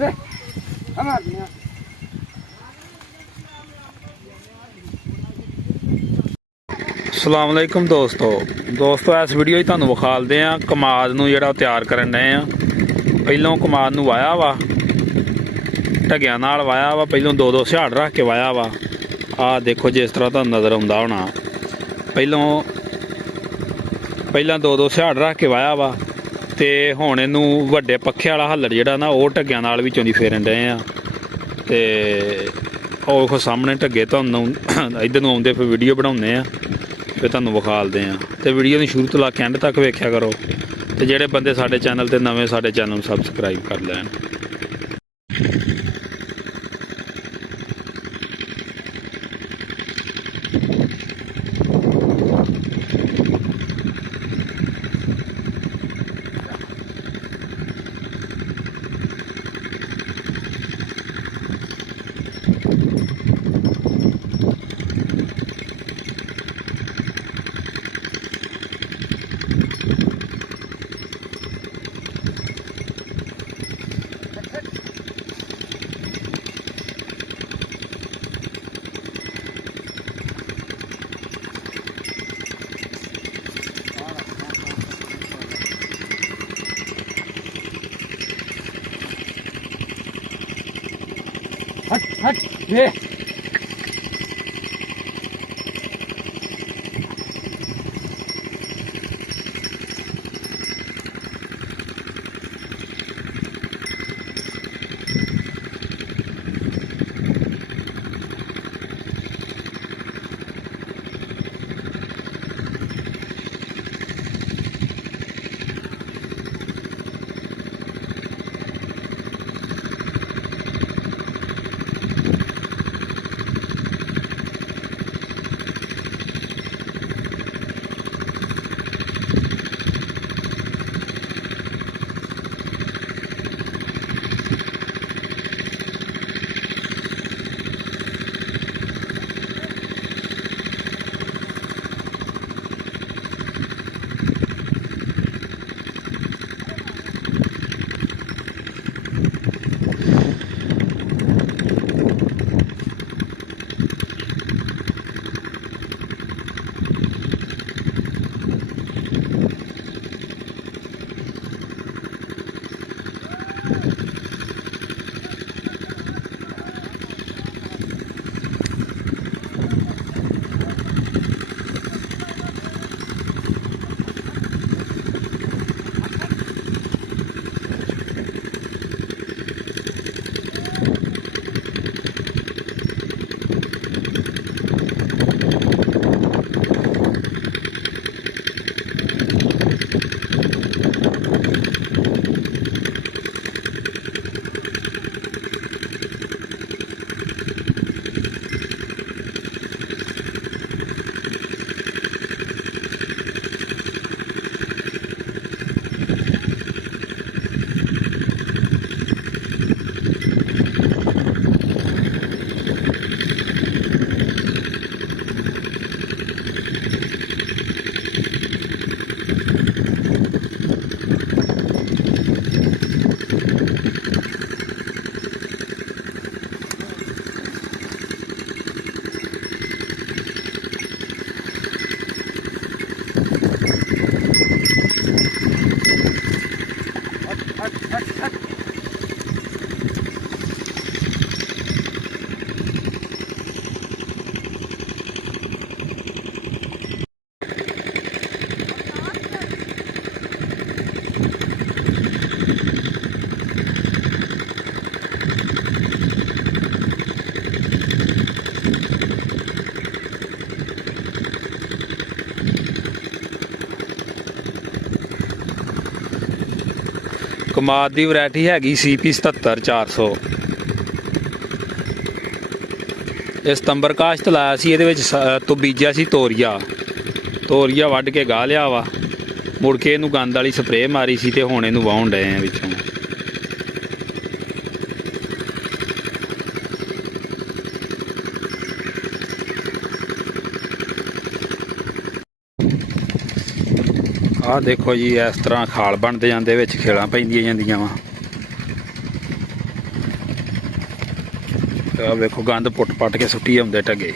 अस्सलाम वालेकुम दोस्तों इस वीडियो तुहानू विखालदे आ कमाद नूं जिहड़ा तैयार करन डए आ। पहलों कमाद नूं वाया वा, ढग्गियां नाल वाया वा, पहलों दो दो सिहाड़ रख के वाया वा। आ देखो जिस तरह तुहानू नज़र आउंदा होना, पहलां दो दो सिहाड़ रख के वाया वा ते हुण इहनूं वड्डे पक्खे वाला हल्लड़ जिहड़ा ना ओह ढग्गियां नाल विचों दी फेरन डए आ। ते ओह सामने ढग्गे तुहानू इधर नूं आउंदे, फिर वीडियो बनाउने आ, फिर तुहानू विखालदे आ। ते वीडियो नूं शुरू तो लैके एंड तक वेख्या करो ते जिहड़े बंदे साडे चैनल ते नवें साडे चैनल नूं सबसक्राइब कर लैण। हट ये कमाद की वैरायटी हैगी CP 77 400। ये सितंबर काश्त लाया सी, तो बीजा सी तोरिया वढ़ के गाह लिया वा, मुड़ के इनू गंद वाली स्प्रे मारी सी ते हुण इनू वाहुण डए आ विचों। आ देखो जी, इस तरह खाल बनते जाते, विच खेलां पैंदियां जांदियां वा। ਆ ਵੇਖੋ ਗੰਦ ਪੁੱਟ ਪੱਟ ਕੇ ਸੁੱਟੀ ਆਉਂਦੇ ਢੱਗੇ।